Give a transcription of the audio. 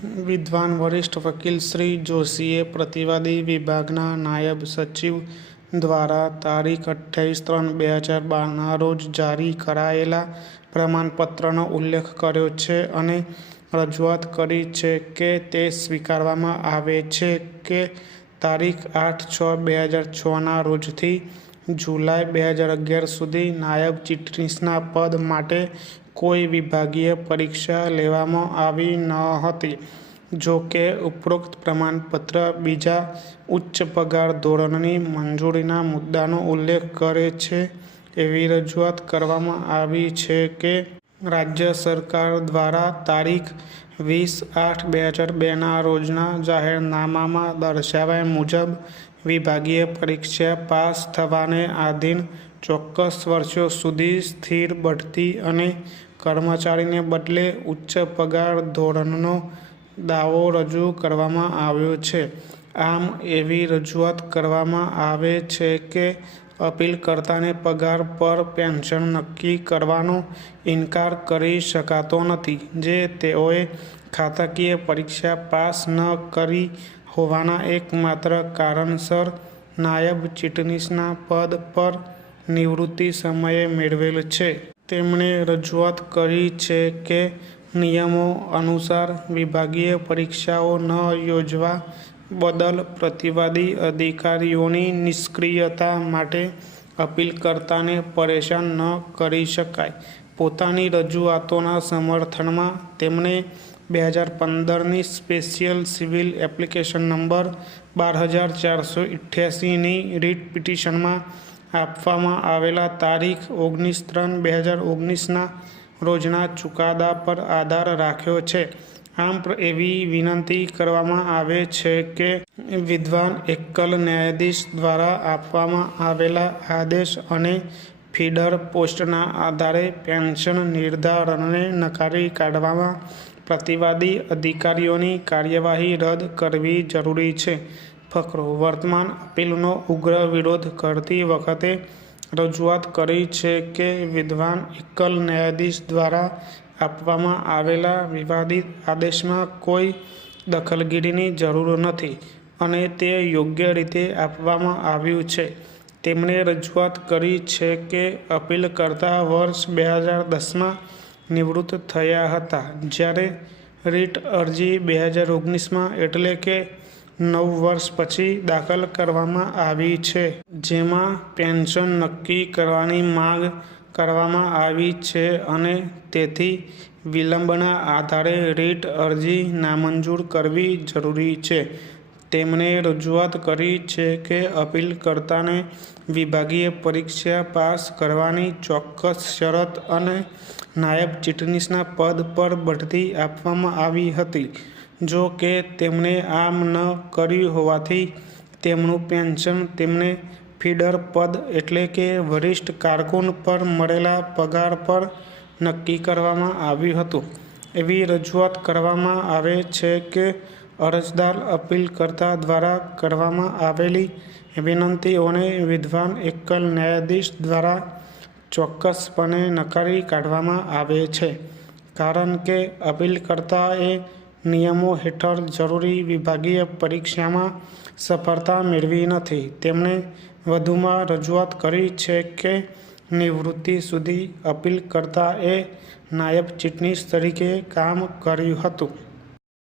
વિદ્વાન વરિષ્ઠ વકીલ શ્રી જોશીએ પ્રતિવાદી વિભાગના નાયબ સચિવ દ્વારા તારીખ 28/3/2012 રોજ જારી કરાયેલા પ્રમાણપત્રનો ઉલ્લેખ કર્યો છે અને રજૂઆત કરી છે કે તે સ્વીકારવામાં આવે છે કે તારીખ 8/6/2006ના રોજથી જુલાઈ 2011 સુધી નાયબ ચીટનીસના પદ માટે કોઈ વિભાગીય પરીક્ષા લેવામાં આવી ન હતી. જો કે ઉપરોક્ત પ્રમાણપત્ર બીજા ઉચ્ચ પગાર ધોરણની મંજૂરીના મુદ્દાનો ઉલ્લેખ કરે છે. એવી રજૂઆત કરવામાં આવી છે કે રાજ્ય સરકાર દ્વારા તારીખ 20/8/2002ના રોજના જાહેરનામામાં દર્શાવ્યા મુજબ વિભાગીય પરીક્ષા પાસ થવાને આધીન ચોક્કસ વર્ષો સુધી સ્થિર બઢતી અને કર્મચારીને બદલે ઉચ્ચ પગાર ધોરણનો દાવો રજૂ કરવામાં આવ્યો છે. આમ એવી રજૂઆત કરવામાં આવે છે કે અપીલકર્તાને પગાર પર પેન્શન નક્કી કરવાનો ઇનકાર કરી શકાતો નથી, જે તેઓએ ખાતાકીય પરીક્ષા પાસ ન કરી હોવાના એકમાત્ર કારણસર નાયબ ચીટનીસના પદ પર નિવૃત્તિ સમયે મેળવેલ છે. તેમણે રજૂઆત કરી છે કે નિયમો અનુસાર વિભાગીય પરીક્ષાઓ ન યોજવા બદલ પ્રતિવાદી અધિકારીઓની નિષ્ક્રિયતા માટે અપીલકર્તાને પરેશાન ન કરી શકાય. પોતાની રજૂઆતોના સમર્થનમાં તેમણે 2015ની સ્પેશિયલ સિવિલ એપ્લિકેશન નંબર 12488ની રીટ પિટિશનમાં આપવામાં આવેલા તારીખ 19/3/2019ના રોજના ચુકાદા પર આધાર રાખ્યો છે. આમ એવી વિનંતી કરવામાં આવે છે કે વિદ્વાન એકલ ન્યાયાધીશ દ્વારા આપવામાં આવેલા આદેશ અને ફીડર પોસ્ટના આધારે પેન્શન નિર્ધારણને નકારી કાઢવામાં પ્રતિવાદી અધિકારીઓની કાર્યવાહી રદ કરવી જરૂરી છે. ફકરો: વર્તમાન અપીલનો ઉગ્ર વિરોધ કરતી વખતે રજૂઆત કરી છે કે વિદ્વાન એકલ ન્યાયાધીશ દ્વારા આપવામાં આવેલા વિવાદિત આદેશમાં કોઈ દખલગીરીની જરૂર નથી અને તે યોગ્ય રીતે આપવામાં આવ્યું છે. તેમણે રજૂઆત કરી છે કે અપીલકર્તા વર્ષ 2010માં નિવૃત્ત થયા હતા, જ્યારે રીટ અરજી 2019માં એટલે કે 9 વર્ષ પછી દાખલ કરવામાં આવી છે, જેમાં પેન્શન નક્કી કરવાની માંગ કરવામાં આવી છે અને તેથી વિલંબના આધારે રીટ અરજી નામંજૂર કરવી જરૂરી છે. તેમણે રજૂઆત કરી છે કે અપીલકર્તાને વિભાગીય પરીક્ષા પાસ કરવાની ચોક્કસ શરત અને નાયબ ચીટનીસના પદ પર બઢતી આપવામાં આવી હતી. જો કે તેમણે આમ ન કર્યું હોવાથી તેમનું પેન્શન તેમને ફીડર પદ એટલે કે વરિષ્ઠ કારકુન પર મળેલા પગાર પર નક્કી કરવામાં આવ્યું હતું. એવી રજૂઆત કરવામાં આવે છે કે અરજદાર અપીલકર્તા દ્વારા કરવામાં આવેલી વિનંતીઓને વિદ્વાન એકલ ન્યાયાધીશ દ્વારા ચોક્કસપણે નકારી કાઢવામાં આવે છે, કારણ કે અપીલકર્તાએ નિયમો હેઠળ જરૂરી વિભાગીય પરીક્ષામાં સફળતા મેળવી નથી. તેમણે વધુમાં રજૂઆત કરી છે કે નિવૃત્તિ સુધી અપીલકર્તાએ નાયબ ચીટનીસ તરીકે કામ કર્યું હતું.